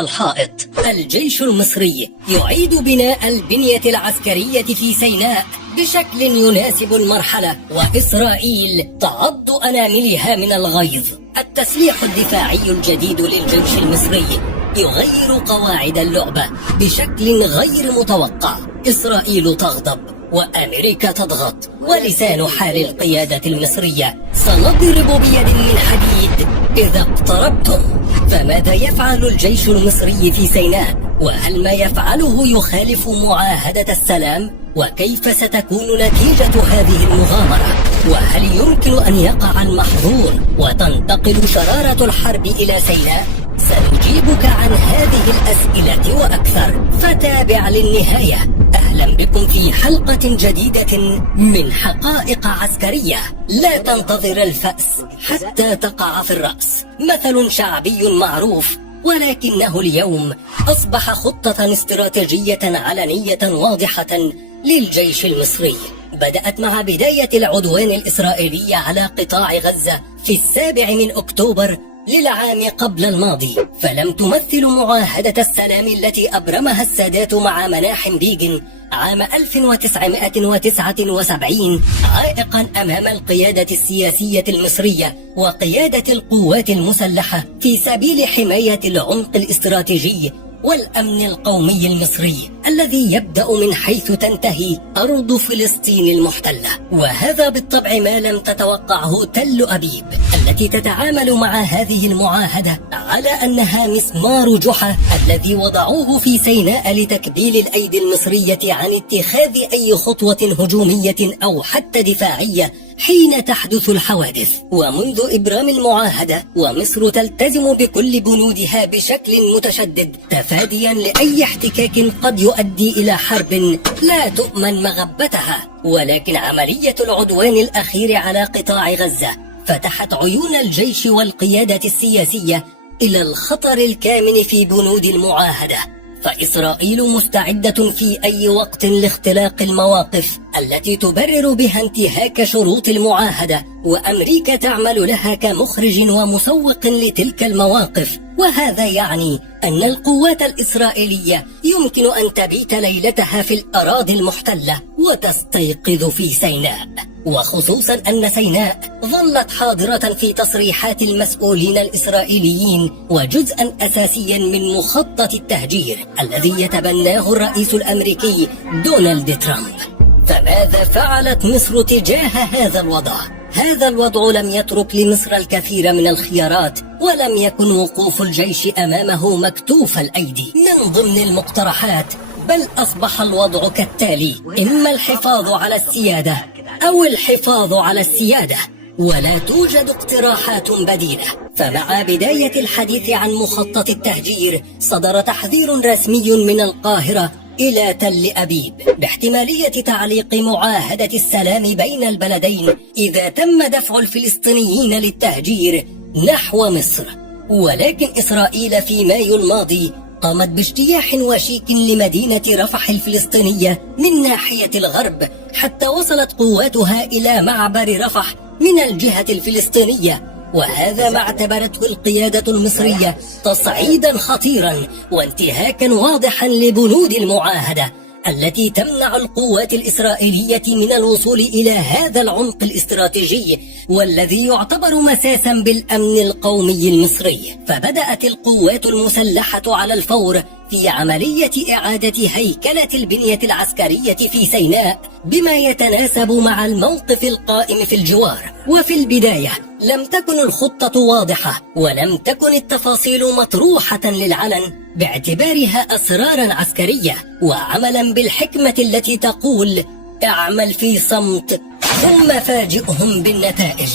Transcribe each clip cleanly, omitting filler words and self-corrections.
الحائط. الجيش المصري يعيد بناء البنية العسكرية في سيناء بشكل يناسب المرحلة، وإسرائيل تعض أناملها من الغيظ. التسليح الدفاعي الجديد للجيش المصري يغير قواعد اللعبة بشكل غير متوقع. إسرائيل تغضب وأمريكا تضغط، ولسان حال القيادة المصرية: سنضرب بيد من حديد إذا اقتربتم. فماذا يفعل الجيش المصري في سيناء؟ وهل ما يفعله يخالف معاهدة السلام؟ وكيف ستكون نتيجة هذه المغامرة؟ وهل يمكن أن يقع المحظور وتنتقل شرارة الحرب إلى سيناء؟ سنجيبك عن هذه الأسئلة وأكثر، فتابع للنهاية. أهلا بكم في حلقة جديدة من حقائق عسكرية. لا تنتظر الفأس حتى تقع في الرأس، مثل شعبي معروف، ولكنه اليوم أصبح خطة استراتيجية علنية واضحة للجيش المصري. بدأت مع بداية العدوان الإسرائيلي على قطاع غزة في 7 أكتوبر للعام قبل الماضي، فلم تمثل معاهدة السلام التي أبرمها السادات مع مناحم بيجن عام 1979 عائقا أمام القيادة السياسية المصرية وقيادة القوات المسلحة في سبيل حماية العمق الاستراتيجي والأمن القومي المصري الذي يبدأ من حيث تنتهي أرض فلسطين المحتلة. وهذا بالطبع ما لم تتوقعه تل أبيب التي تتعامل مع هذه المعاهدة على أنها مسمار جحا الذي وضعوه في سيناء لتكبيل الأيدي المصرية عن اتخاذ أي خطوة هجومية أو حتى دفاعية حين تحدث الحوادث. ومنذ إبرام المعاهدة ومصر تلتزم بكل بنودها بشكل متشدد تفاديا لأي احتكاك قد يؤدي إلى حرب لا تؤمن مغبتها. ولكن عملية العدوان الأخير على قطاع غزة فتحت عيون الجيش والقيادة السياسية إلى الخطر الكامن في بنود المعاهدة، فإسرائيل مستعدة في أي وقت لاختلاق المواقف التي تبرر بها انتهاك شروط المعاهدة، وأمريكا تعمل لها كمخرج ومسوق لتلك المواقف. وهذا يعني أن القوات الإسرائيلية يمكن أن تبيت ليلتها في الأراضي المحتلة وتستيقظ في سيناء، وخصوصا أن سيناء ظلت حاضرة في تصريحات المسؤولين الإسرائيليين وجزءا أساسيا من مخطط التهجير الذي يتبناه الرئيس الأمريكي دونالد ترامب. فماذا فعلت مصر تجاه هذا الوضع؟ هذا الوضع لم يترك لمصر الكثير من الخيارات، ولم يكن وقوف الجيش أمامه مكتوف الأيدي. من ضمن المقترحات بل أصبح الوضع كالتالي: إما الحفاظ على السيادة أو الحفاظ على السيادة، ولا توجد اقتراحات بديلة. فمع بداية الحديث عن مخطط التهجير صدر تحذير رسمي من القاهرة إلى تل أبيب باحتمالية تعليق معاهدة السلام بين البلدين إذا تم دفع الفلسطينيين للتهجير نحو مصر. ولكن إسرائيل في مايو الماضي قامت باجتياح وشيك لمدينة رفح الفلسطينية من ناحية الغرب، حتى وصلت قواتها إلى معبر رفح من الجهة الفلسطينية، وهذا ما اعتبرته القيادة المصرية تصعيدا خطيرا وانتهاكا واضحا لبنود المعاهدة التي تمنع القوات الإسرائيلية من الوصول إلى هذا العمق الاستراتيجي والذي يعتبر مساسا بالأمن القومي المصري. فبدأت القوات المسلحة على الفور في عملية إعادة هيكلة البنية العسكرية في سيناء بما يتناسب مع الموقف القائم في الجوار. وفي البداية لم تكن الخطة واضحة ولم تكن التفاصيل مطروحة للعلن باعتبارها أسرارا عسكرية وعملا بالحكمة التي تقول: اعمل في صمت ثم فاجئهم بالنتائج.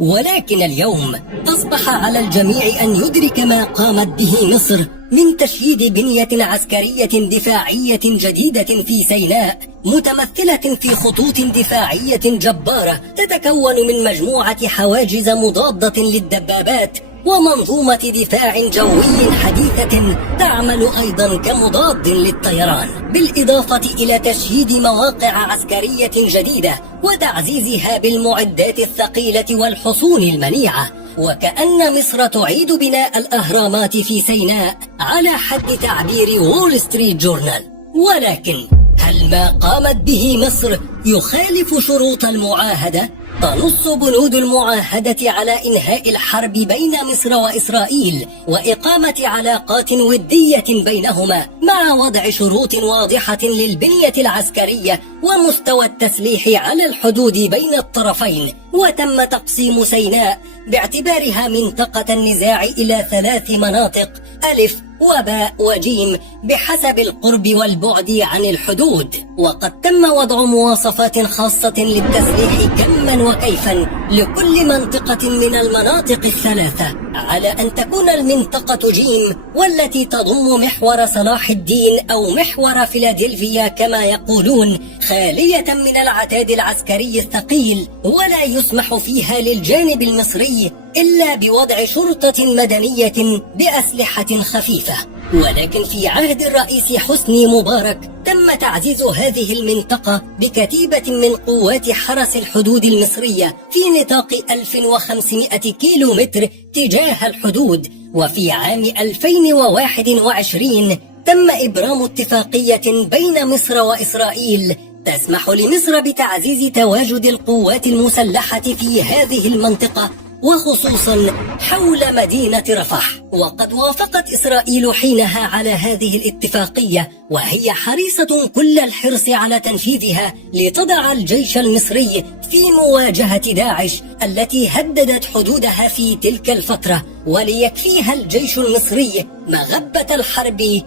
ولكن اليوم أصبح على الجميع أن يدرك ما قامت به مصر من تشييد بنية عسكرية دفاعية جديدة في سيناء، متمثلة في خطوط دفاعية جبارة تتكون من مجموعة حواجز مضادة للدبابات ومنظومة دفاع جوي حديثة تعمل أيضا كمضاد للطيران، بالإضافة إلى تشييد مواقع عسكرية جديدة وتعزيزها بالمعدات الثقيلة والحصون المنيعة. وكأن مصر تعيد بناء الأهرامات في سيناء على حد تعبير وول ستريت جورنال. ولكن هل ما قامت به مصر يخالف شروط المعاهدة؟ تنص بنود المعاهدة على إنهاء الحرب بين مصر وإسرائيل وإقامة علاقات ودية بينهما، مع وضع شروط واضحة للبنية العسكرية ومستوى التسليح على الحدود بين الطرفين. وتم تقسيم سيناء باعتبارها منطقة النزاع إلى 3 مناطق: ألف وباء وجيم بحسب القرب والبعد عن الحدود. وقد تم وضع مواصفات خاصة للتسليح كما وكيفا لكل منطقة من المناطق الثلاثة، على أن تكون المنطقة جيم والتي تضم محور صلاح الدين أو محور فيلادلفيا كما يقولون خالية من العتاد العسكري الثقيل، ولا يسمح فيها للجانب المصري إلا بوضع شرطة مدنية بأسلحة خفيفة. ولكن في عهد الرئيس حسني مبارك تم تعزيز هذه المنطقة بكتيبة من قوات حرس الحدود المصرية في نطاق 1500 كيلومتر تجاه الحدود. وفي عام 2021 تم إبرام اتفاقية بين مصر وإسرائيل تسمح لمصر بتعزيز تواجد القوات المسلحة في هذه المنطقة، وخصوصا حول مدينة رفح. وقد وافقت إسرائيل حينها على هذه الاتفاقية، وهي حريصة كل الحرص على تنفيذها لتضع الجيش المصري في مواجهة داعش التي هددت حدودها في تلك الفترة، وليكفيها الجيش المصري مغبة الحرب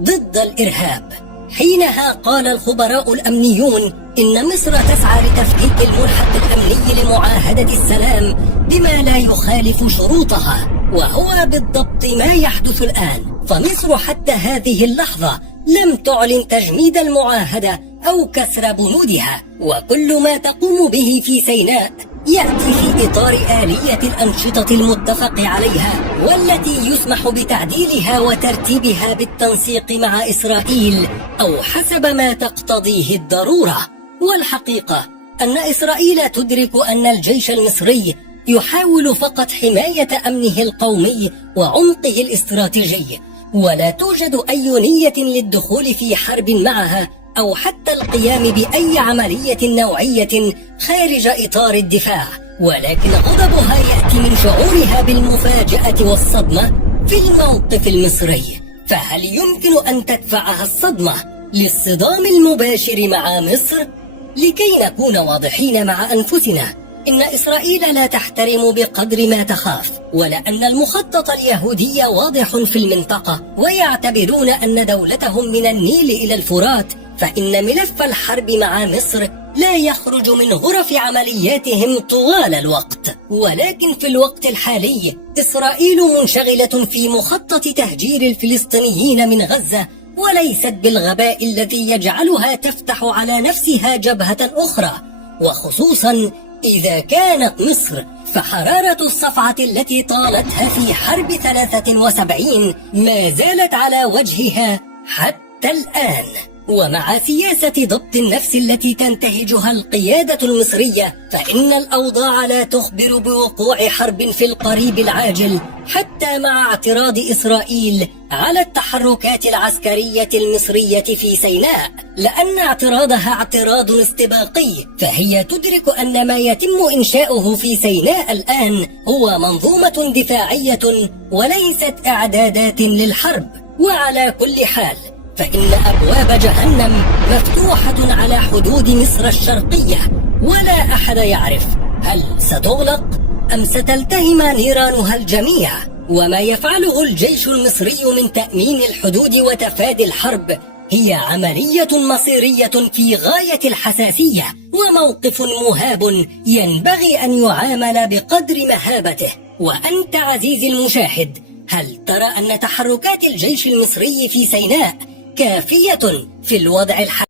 ضد الإرهاب. حينها قال الخبراء الأمنيون إن مصر تسعى لتفكيك الملحق الأمني لمعاهدة السلام بما لا يخالف شروطها، وهو بالضبط ما يحدث الآن. فمصر حتى هذه اللحظة لم تعلن تجميد المعاهدة أو كسر بنودها، وكل ما تقوم به في سيناء يأتي في إطار آلية الأنشطة المتفق عليها، والتي يسمح بتعديلها وترتيبها بالتنسيق مع إسرائيل أو حسب ما تقتضيه الضرورة. والحقيقة أن إسرائيل تدرك أن الجيش المصري يحاول فقط حماية أمنه القومي وعمقه الاستراتيجي، ولا توجد أي نية للدخول في حرب معها أو حتى القيام بأي عملية نوعية خارج إطار الدفاع. ولكن غضبها يأتي من شعورها بالمفاجأة والصدمة في الموقف المصري. فهل يمكن أن تدفعها الصدمة للصدام المباشر مع مصر؟ لكي نكون واضحين مع أنفسنا، إن إسرائيل لا تحترم بقدر ما تخاف، ولأن المخطط اليهودي واضح في المنطقة، ويعتبرون أن دولتهم من النيل إلى الفرات، فإن ملف الحرب مع مصر لا يخرج من غرف عملياتهم طوال الوقت. ولكن في الوقت الحالي إسرائيل منشغلة في مخطط تهجير الفلسطينيين من غزة، وليست بالغباء الذي يجعلها تفتح على نفسها جبهة أخرى، وخصوصا إذا كانت مصر فحرارة الصفعة التي طالتها في حرب 73 ما زالت على وجهها حتى الآن. ومع سياسة ضبط النفس التي تنتهجها القيادة المصرية، فإن الأوضاع لا تخبر بوقوع حرب في القريب العاجل، حتى مع اعتراض إسرائيل على التحركات العسكرية المصرية في سيناء، لأن اعتراضها اعتراض استباقي. فهي تدرك أن ما يتم إنشاؤه في سيناء الآن هو منظومة دفاعية وليست إعدادات للحرب. وعلى كل حال فإن أبواب جهنم مفتوحة على حدود مصر الشرقية، ولا أحد يعرف هل ستغلق أم ستلتهم نيرانها الجميع. وما يفعله الجيش المصري من تأمين الحدود وتفادي الحرب هي عملية مصيرية في غاية الحساسية، وموقف مهاب ينبغي أن يعامل بقدر مهابته. وأنت عزيزي المشاهد، هل ترى أن تحركات الجيش المصري في سيناء كافية في الوضع الحالي؟